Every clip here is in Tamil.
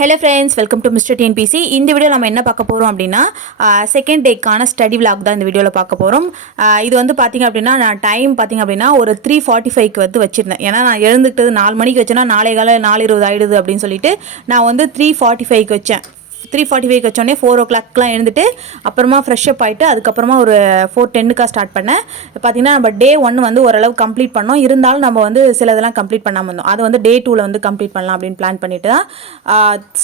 Hello friends, welcome to mister TNPSC. இந்த வீடியோ நம்ம என்ன பார்க்க போகிறோம் அப்படின்னா, செகண்ட் டேக்கான ஸ்டடி விளாக் தான் இந்த வீடியோவில் பார்க்க போகிறோம். இது வந்து பார்த்திங்க அப்படின்னா, நான் டைம் பார்த்திங்க அப்படின்னா ஒரு 3:45க்கு வந்து வச்சுருந்தேன். ஏன்னா நான் எழுந்துக்கிட்டது 4 மணிக்கு வச்சேன்னா 4:20 ஆகிடுது அப்படின்னு சொல்லிட்டு நான் வந்து 3:45க்கு வச்சேன். 3:45 வச்சோடனே 4 o'clockலாம் எழுந்துட்டு அப்புறமா ஃப்ரெஷ்அப் ஆகிட்டு அதுக்கப்புறமா ஒரு 4:10க்காக ஸ்டார்ட் பண்ணேன். பார்த்திங்கன்னா நம்ம டே 1 வந்து ஓரளவு கம்ப்ளீட் பண்ணோம். இருந்தாலும் நம்ம வந்து சில இதெல்லாம் கம்ப்ளீட் பண்ணாமல் இருந்தோம். அது வந்து டே 2வில் வந்து கம்ப்ளீட் பண்ணலாம் அப்படின்னு பிளான் பண்ணிட்டு தான்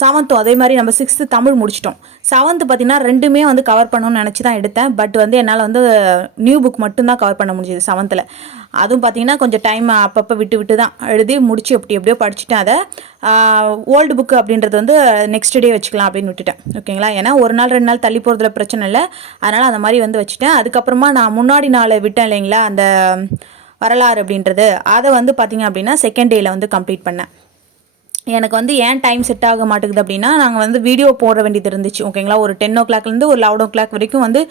7th அதே மாதிரி நம்ம 6th தமிழ் முடிச்சிட்டோம். 7th பார்த்திங்கன்னா ரெண்டுமே வந்து கவர் பண்ணணும்னு நினச்சி தான் எடுத்தேன். பட் வந்து என்னால் வந்து நியூ புக் மட்டும்தான் கவர் பண்ண முடிஞ்சுது 7th. அதுவும் பார்த்திங்கன்னா கொஞ்சம் டைம் அப்பப்போ விட்டு விட்டு தான் எழுதி முடிச்சு எப்படியோ படிச்சுட்டேன். அதை ஓல்டு புக்கு அப்படின்றது வந்து நெக்ஸ்ட் டே வச்சுக்கலாம் அப்படின்னு விட்டுட்டேன். ஓகேங்களா? ஏன்னா ஒரு நாள் 2 நாள் தள்ளி போகிறதுல பிரச்சனை இல்லை. அதனால் அந்த மாதிரி வந்து வச்சுட்டேன். அதுக்கப்புறமா நான் முன்னாடி நாள் விட்டேன் இல்லைங்களா, அந்த வரலாறு அப்படின்றது, அதை வந்து பார்த்திங்க அப்படின்னா செகண்ட் டேயில் வந்து கம்ப்ளீட் பண்ணேன். எனக்கு வந்து ஏன் டைம் செட் ஆக மாட்டேங்குது அப்படின்னா, நாங்கள் வந்து வீடியோ போட வேண்டியது இருந்துச்சு. ஓகேங்களா? ஒரு 10 o'clockலேருந்து ஒரு 11 o'clock வரைக்கும் வந்து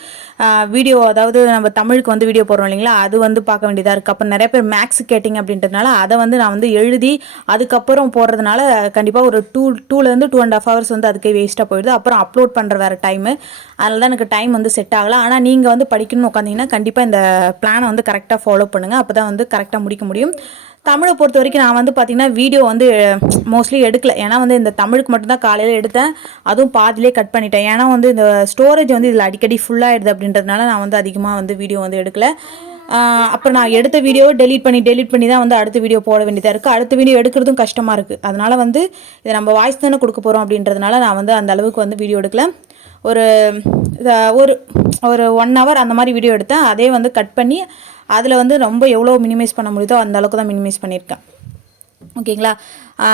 வீடியோ, அதாவது நம்ம தமிழுக்கு வந்து வீடியோ போடுறோம் இல்லைங்களா, அது வந்து பார்க்க வேண்டியதாக இருக்குது. அப்புறம் நிறைய பேர் மேக்ஸ் கேட்டிங்க அப்படின்றதுனால அதை வந்து நான் வந்து எழுதி அதுக்கப்புறம் போடுறதுனால கண்டிப்பாக ஒரு 2 to 2.5 hours வந்து அதுக்கே வேஸ்ட்டாக போயிடுது. அப்புறம் அப்லோட் பண்ணுற வேறு டைமு, அதனால தான் எனக்கு டைம் வந்து செட் ஆகலை. ஆனால் நீங்கள் வந்து படிக்கணும்னு உட்காந்திங்கன்னா கண்டிப்பாக இந்த பிளானை வந்து கரெக்டாக ஃபாலோ பண்ணுங்கள். அப்போ தான் வந்து கரெக்டாக முடிக்க முடியும். தமிழை பொறுத்த வரைக்கும் நான் வந்து பார்த்திங்கன்னா வீடியோ வந்து மோஸ்ட்லி எடுக்கலை. ஏன்னா வந்து இந்த தமிழுக்கு மட்டும்தான் காலையில் எடுத்தேன். அதுவும் பாதிலே கட் பண்ணிட்டேன். ஏன்னா வந்து இந்த ஸ்டோரேஜ் வந்து இதில் அடிக்கடி ஃபுல்லாகிடுது அப்படின்றதுனால நான் வந்து அதிகமாக வந்து வீடியோ வந்து எடுக்கலை. அப்புறம் நான் எடுத்த வீடியோவை டெலீட் பண்ணி தான் வந்து அடுத்த வீடியோ போட வேண்டியதாக இருக்குது. அடுத்த வீடியோ எடுக்கிறதும் கஷ்டமாக இருக்குது. அதனால் வந்து இதை நம்ம வாய்ஸ் தானே கொடுக்க போகிறோம் அப்படின்றதுனால நான் வந்து அந்த அளவுக்கு வந்து வீடியோ எடுக்கலை. ஒரு ஒரு 1 hour அந்த மாதிரி வீடியோ எடுத்தேன். அதே வந்து கட் பண்ணி அதில் வந்து ரொம்ப எவ்வளோ மினிமைஸ் பண்ண முடியுதோ அந்த அளவுக்கு தான் மினிமைஸ் பண்ணியிருக்கேன். ஓகேங்களா?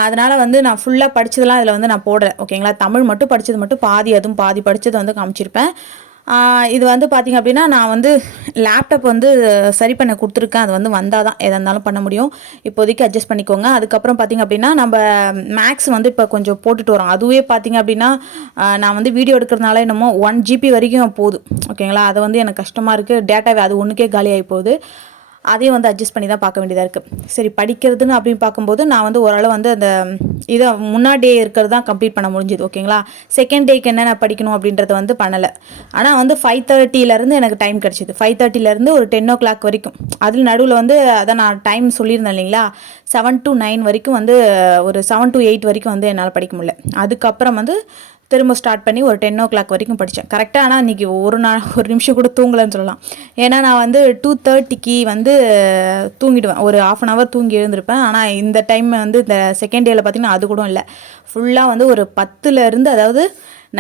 அதனால் வந்து நான் ஃபுல்லாக படித்ததெல்லாம் இதில் வந்து நான் போடுறேன். ஓகேங்களா? தமிழ் மட்டும் படித்தது மட்டும் பாதி, அதுவும் பாதி படித்தது வந்து காமிச்சிருப்பேன். இது வந்து பார்த்திங்க அப்படின்னா, நான் வந்து லேப்டாப் வந்து சரி பண்ண கொடுத்துருக்கேன். அது வந்து வந்தால் தான் எதாக இருந்தாலும் பண்ண முடியும். இப்போதைக்கு அட்ஜஸ்ட் பண்ணிக்கோங்க. அதுக்கப்புறம் பார்த்திங்க அப்படின்னா, நம்ம மேக்ஸ் வந்து இப்போ கொஞ்சம் போட்டுட்டு வரோம். அதுவே பார்த்திங்க அப்படின்னா, நான் வந்து வீடியோ எடுக்கிறதுனால என்னமோ 1 GB வரைக்கும் போகுது. ஓகேங்களா? அது வந்து எனக்கு கஷ்டமாக இருக்குது. டேட்டாவே அது ஒன்றுக்கே காலியாகி போகுது. அதையும் வந்து அட்ஜஸ்ட் பண்ணி தான் பார்க்க வேண்டியதாக இருக்குது. சரி, படிக்கிறதுன்னு அப்படின்னு பார்க்கும்போது நான் வந்து ஓரளவு வந்து அந்த இதை முன்னாடியே இருக்கிறது தான் கம்ப்ளீட் பண்ண முடிஞ்சுது. ஓகேங்களா? செகண்ட் டேக்கு என்னென்ன படிக்கணும் அப்படின்றத வந்து பண்ணலை. ஆனால் வந்து 5:30லேருந்து எனக்கு டைம் கிடச்சிது. 5:30லேருந்து ஒரு 10 o'clock வரைக்கும். அதில் நடுவில் வந்து அதான் நான் டைம் சொல்லியிருந்தேன் இல்லைங்களா, 7 to 9 வரைக்கும் வந்து ஒரு 7 to 8 வரைக்கும் வந்து என்னால் படிக்க முடியல. அதுக்கப்புறம் வந்து திரும்ப ஸ்டார்ட் பண்ணி ஒரு 10 o'clock வரைக்கும் படித்தேன் கரெக்டாக. ஆனால் இன்றைக்கி ஒரு நிமிஷம் கூட தூங்கலைன்னு சொல்லலாம். ஏன்னா நான் வந்து 2:30க்கு வந்து தூங்கிடுவேன். ஒரு 1/2 hour தூங்கி எழுந்திருப்பேன். ஆனால் இந்த டைம் வந்து இந்த செகண்ட் டேயில் பார்த்திங்கன்னா அது கூட இல்லை. ஃபுல்லாக வந்து ஒரு 10லேருந்து, அதாவது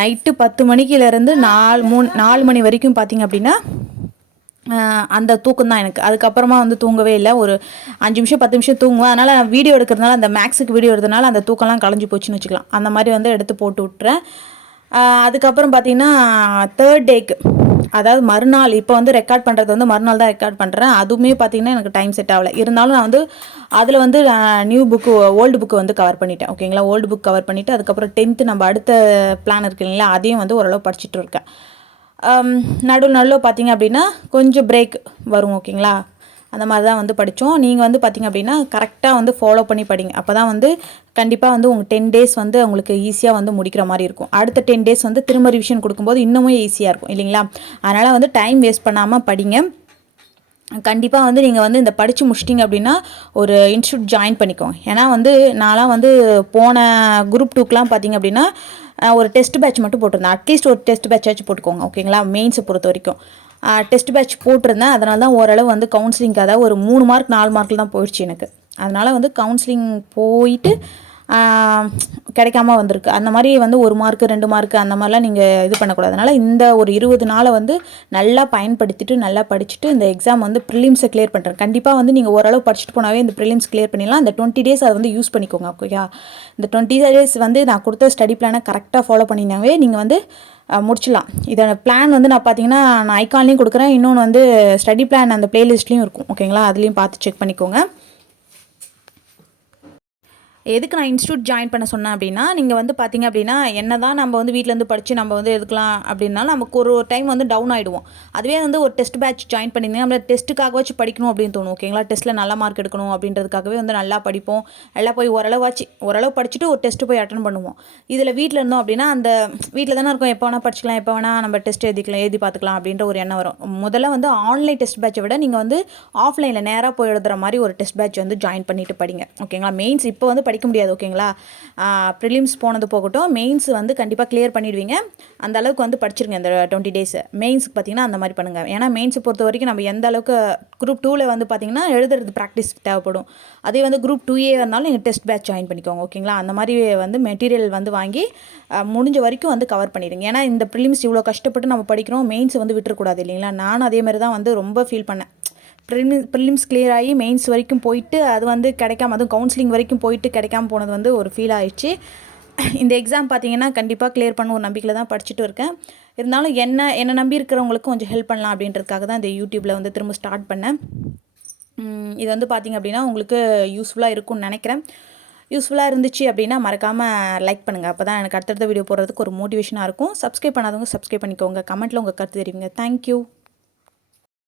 நைட்டு 10 மணிக்கிலேருந்து 4 மணி வரைக்கும் பார்த்திங்க அப்படின்னா அந்த தூக்கம் தான் எனக்கு. அதுக்கப்புறமா வந்து தூங்கவே இல்லை. ஒரு 5 நிமிஷம் 10 நிமிஷம் தூங்குவேன். அதனால் நான் வீடியோ எடுக்கிறதுனால, அந்த மேக்ஸுக்கு வீடியோ எடுக்கிறதுனால அந்த தூக்கம்லாம் கலைஞ்சி போச்சுன்னு வச்சுக்கலாம். அந்த மாதிரி வந்து எடுத்து போட்டு விட்டுறேன். அதுக்கப்புறம் பார்த்திங்கன்னா 3rd டேக்கு, அதாவது மறுநாள், இப்போ வந்து ரெக்கார்ட் பண்ணுறது வந்து மறுநாள் தான் ரெக்கார்ட் பண்ணுறேன். அதுவுமே பார்த்திங்கன்னா எனக்கு டைம் செட் ஆகலை. இருந்தாலும் நான் வந்து அதில் வந்து நியூ புக்கு, ஓல்டு புக்கு வந்து கவர் பண்ணிட்டேன். ஓகேங்களா? ஓல்டு புக் கவர் பண்ணிவிட்டு அதுக்கப்புறம் 10th நம்ம அடுத்த பிளான் இருக்குது இல்லைங்களா, அதையும் வந்து ஓரளவு படிச்சுட்டு இருக்கேன். நடுவில் பார்த்திங்க அப்படின்னா கொஞ்சம் பிரேக் வரும். ஓகேங்களா? அந்த மாதிரி தான் வந்து படித்தோம். நீங்கள் வந்து பார்த்திங்க அப்படின்னா கரெக்டாக வந்து ஃபாலோ பண்ணி படிங்க. அப்போ தான் வந்து கண்டிப்பாக வந்து உங்கள் 10 days வந்து உங்களுக்கு ஈஸியாக வந்து முடிக்கிற மாதிரி இருக்கும். அடுத்த 10 days வந்து திரும்ப ரிவிஷன் கொடுக்கும்போது இன்னமும் ஈஸியாக இருக்கும் இல்லைங்களா? அதனால் வந்து டைம் வேஸ்ட் பண்ணாமல் படிங்க. கண்டிப்பாக வந்து நீங்கள் வந்து இந்த படித்து முடிச்சிட்டிங்க அப்படின்னா ஒரு இன்ஸ்டியூட் ஜாயின் பண்ணிக்கோங்க. ஏன்னா வந்து நான்லாம் வந்து போன குரூப் 2க்குலாம் பார்த்திங்க அப்படின்னா ஒரு டெஸ்ட் பேட்ச் மட்டும் போட்டிருந்தேன். அட்லீஸ்ட் ஒரு டெஸ்ட் பேட்சாச்சும் போட்டுக்கோங்க. ஓகேங்களா? மெயின்ஸை பொறுத்த வரைக்கும் டெஸ்ட் பேட்ச் போட்டிருந்தேன். அதனால தான் ஓரளவு வந்து கவுன்சிலிங், அதாவது ஒரு 3 மார்க் 4 மார்க்கில் தான் போயிடுச்சு எனக்கு. அதனால் வந்து கவுன்சிலிங் போயிட்டு கிடைக்காம வந்திருக்கு. அந்த மாதிரி வந்து 1 மார்க்கு 2 மார்க்கு அந்த மாதிரிலாம் நீங்கள் இது பண்ணக்கூடாது. அதனால் இந்த ஒரு 20 நாளை வந்து நல்லா பயன்படுத்திட்டு நல்லா படிச்சுட்டு இந்த எக்ஸாம் வந்து ப்ரிலிம்ஸை கிளியர் பண்ணுறேன். கண்டிப்பாக வந்து நீங்கள் ஓரளவு படிச்சுட்டு போனாவே இந்த ப்ரிலிம்ஸ் கிளியர் பண்ணிடலாம். இந்த 20 days அதை வந்து யூஸ் பண்ணிக்கோங்க. ஓகேயா? இந்த 20 days வந்து நான் கொடுத்த ஸ்டடி பிளானை கரெக்டாக ஃபாலோ பண்ணினாவே நீங்கள் வந்து முடிச்சிடலாம். இதோட பிளான் வந்து நான் பார்த்தீங்கன்னா நான் ஐகான்லேயும் கொடுக்குறேன். இன்னொன்று வந்து ஸ்டடி பிளான் அந்த பிளேலிஸ்ட்லேயும் இருக்கும். ஓகேங்களா? அதுலேயும் பார்த்து செக் பண்ணிக்கோங்க. எதுக்கு நான் இன்ஸ்டியூட் ஜாயின் பண்ண சொன்னேன் அப்படின்னா, நீங்கள் வந்து பார்த்தீங்க அப்படின்னா, என்ன தான் நம்ம வந்து வீட்டிலேருந்து படித்து நம்ம வந்து எடுக்கலாம் அப்படின்னாலும் நமக்கு ஒரு டைம் வந்து டவுன் ஆகிடுவோம். அதுவே வந்து ஒரு டெஸ்ட் பேட்ச் ஜாயின் பண்ணியிருந்தீங்க நம்ம டெஸ்ட்டுக்காக வச்சு படிக்கணும் அப்படின்னு தோணும். ஓகேங்களா, டெஸ்ட்டில் நல்ல மார்க் எடுக்கணும் அப்படின்றதுக்காகவே வந்து நல்லா படிப்போம். எல்லாம் போய் ஓரளவு படிச்சுட்டு ஒரு டெஸ்ட்டு போய் அட்டன் பண்ணுவோம். இதில் வீட்டில் இருந்தோம் அப்படின்னா, அந்த வீட்டில் தானே இருக்கும், எப்போ வேணால் படிச்சிக்கலாம், எப்போ வேணால் நம்ம டெஸ்ட் எழுதி பார்த்துக்கலாம் அப்படின்ற ஒரு எண்ணம் வரும். முதல்ல வந்து ஆன்லைன் டெஸ்ட் பேட்சை விட நீங்கள் வந்து ஆஃப்லைனில் நேராக போய் எழுதுகிற மாதிரி ஒரு டெஸ்ட் பேட்ச் வந்து ஜாயின் பண்ணிட்டு படிங்க. ஓகேங்களா, மெயின்ஸ் இப்போ வந்து படிக்க முடியாது. ஓகேங்களா, ப்ரிலிம்ஸ் போனது போகட்டும், மெயின்ஸ் வந்து கண்டிப்பாக கிளியர் பண்ணிடுவீங்க. அந்த அளவுக்கு வந்து படிச்சிருங்க இந்த 20 டேஸ். மெயின்ஸுக்கு பார்த்தீங்கன்னா அந்த மாதிரி பண்ணுங்கள். ஏன்னா மெயின்ஸை பொறுத்த வரைக்கும் நம்ம எந்த அளவுக்கு குரூப் 2ல் வந்து பார்த்தீங்கன்னா எழுதுறது ப்ராக்டிஸ் தேவைப்படும். அதே வந்து குரூப் 2A இருந்தாலும் நீங்கள் டெஸ்ட் பேட்ச் ஜாயின் பண்ணிக்கோங்க. ஓகேங்களா, அந்த மாதிரி வந்து மெட்டீரியல் வந்து வாங்கி முடிஞ்ச வரைக்கும் வந்து கவர் பண்ணிடுங்க. ஏன்னா இந்த ப்ரிலிம்ஸ் இவ்வளோ கஷ்டப்பட்டு நம்ம படிக்கிறோம், மெயின்ஸ் வந்து விட்டுறக்கூடாது இல்லைங்களா. நானும் அதே மாதிரி தான் வந்து ரொம்ப ஃபீல் பண்ணேன். ப்ரிலிம்ஸ் கிளியர் ஆகி மெயின்ஸ் வரைக்கும் போயிட்டு அது வந்து கிடைக்காம, அதுவும் கவுன்சிலிங் வரைக்கும் போயிட்டு கிடைக்காம போனது வந்து ஒரு ஃபீல் ஆயிடுச்சு. இந்த எக்ஸாம் பார்த்தீங்கன்னா கண்டிப்பாக கிளியர் பண்ண ஒரு நம்பிக்கையில் தான் படிச்சுட்டு இருக்கேன். இருந்தாலும் என்னை நம்பி இருக்கிறவங்களுக்கு கொஞ்சம் ஹெல்ப் பண்ணலாம் அப்படின்றதுக்காக தான் இந்த யூடியூப்பில் வந்து திரும்ப ஸ்டார்ட் பண்ணேன். இது வந்து பார்த்திங்க அப்படின்னா உங்களுக்கு யூஸ்ஃபுல்லாக இருக்கும்னு நினைக்கிறேன். யூஸ்ஃபுல்லாக இருந்துச்சு அப்படின்னா மறக்காமல் லைக் பண்ணுங்கள். அப்போ தான் எனக்கு அடுத்தடுத்த வீடியோ போடுறதுக்கு ஒரு மோட்டிவேஷனாக இருக்கும். சப்ஸ்கிரைப் பண்ணாதவங்க சப்ஸ்கிரைப் பண்ணிக்கோங்க. கமெண்ட்டில் உங்கள் கருத்து தெரிவிங்க. தேங்க்யூ.